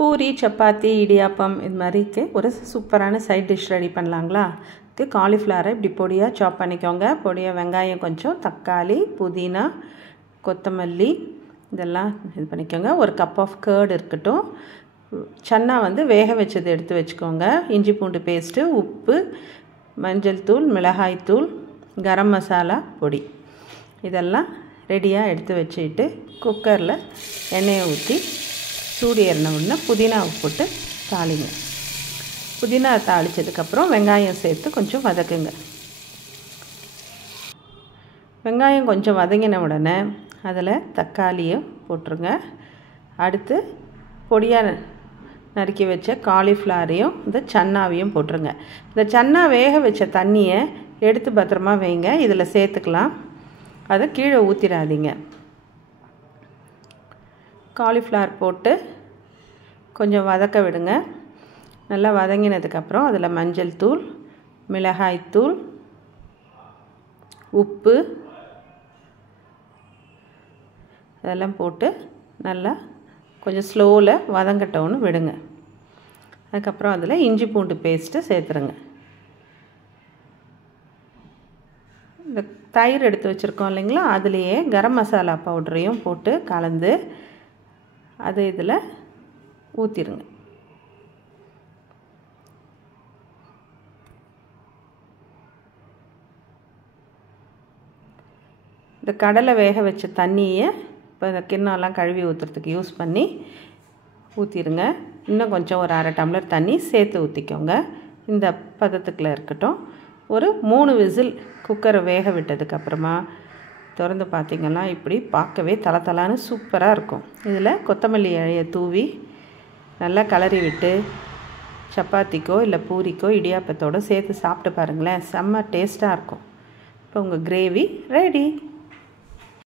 பூரி, சப்பாத்தி, இடியாப்பம் இது மாதிரிக்கு ஒரு சூப்பரான சைட் டிஷ் ரெடி பண்ணலாங்களா? இதுக்கு காலிஃப்ளவரை இப்படி பொடியாக சாப் பண்ணிக்கோங்க. பொடியாக வெங்காயம் கொஞ்சம், தக்காளி, புதினா, கொத்தமல்லி இதெல்லாம் இது பண்ணிக்கோங்க. ஒரு கப் ஆஃப் கர்டு இருக்கட்டும். சன்னா வேக வச்சது எடுத்து வச்சுக்கோங்க. இஞ்சி பூண்டு பேஸ்ட்டு, உப்பு, மஞ்சள் தூள், மிளகாய் தூள், கரம் மசாலா பொடி இதெல்லாம் ரெடியாக எடுத்து வச்சுட்டு குக்கரில் எண்ணெயை ஊற்றி சூடு ஏறின உடனே புதினாவை போட்டு தாளிங்க. புதினா தாளித்ததுக்கப்புறம் வெங்காயம் சேர்த்து கொஞ்சம் வதக்குங்க. வெங்காயம் கொஞ்சம் வதங்கின உடனே அதில் தக்காளியை போட்டுருங்க. அடுத்து பொடியாக நறுக்கி வச்ச காலிஃப்ளவரையும் இந்த சன்னாவையும் போட்டுருங்க. இந்த சன்னா வேக வச்ச தண்ணியை எடுத்து பத்திரமா வைங்க. இதில் சேர்த்துக்கலாம். அதை கீழே ஊற்றிடாதீங்க. காலிஃப்ளவர் போட்டு கொஞ்சம் வதக்க விடுங்க. நல்லா வதங்கினதுக்கப்புறம் அதில் மஞ்சள் தூள், மிளகாய் தூள், உப்பு அதெல்லாம் போட்டு நல்லா கொஞ்சம் ஸ்லோவில் வதங்கட்டோன்னு விடுங்க. அதுக்கப்புறம் அதில் இஞ்சி பூண்டு பேஸ்ட்டு சேர்த்துருங்க. இந்த தயிர் எடுத்து வச்சுருக்கோம் இல்லைங்களா, அதுலேயே கரம் மசாலா பவுடரையும் போட்டு கலந்து அது இதில் ஊற்றிடுங்க. இந்த கடலை வேக வச்ச தண்ணியை இப்போ இந்த கிண்ணம்லாம் கழுவி ஊற்றுறதுக்கு யூஸ் பண்ணி ஊற்றிடுங்க. இன்னும் கொஞ்சம் ஒரு அரை டம்ளர் தண்ணி சேர்த்து ஊற்றிக்கோங்க. இந்த பதத்துக்குள்ளே இருக்கட்டும். ஒரு 3 விசில் குக்கரை வேக விட்டதுக்கப்புறமா திறந்து பார்த்திங்கன்னா இப்படி பார்க்கவே தளதளான்னு சூப்பராக இருக்கும். இதில் கொத்தமல்லி இலையை தூவி நல்லா கலரி விட்டு சப்பாத்திக்கோ இல்லை பூரிக்கோ இடியாப்பத்தோடு சேர்த்து சாப்பிட்டு பாருங்களேன். செம்ம டேஸ்ட்டாக இருக்கும். இப்போ உங்கள் கிரேவி ரெடி.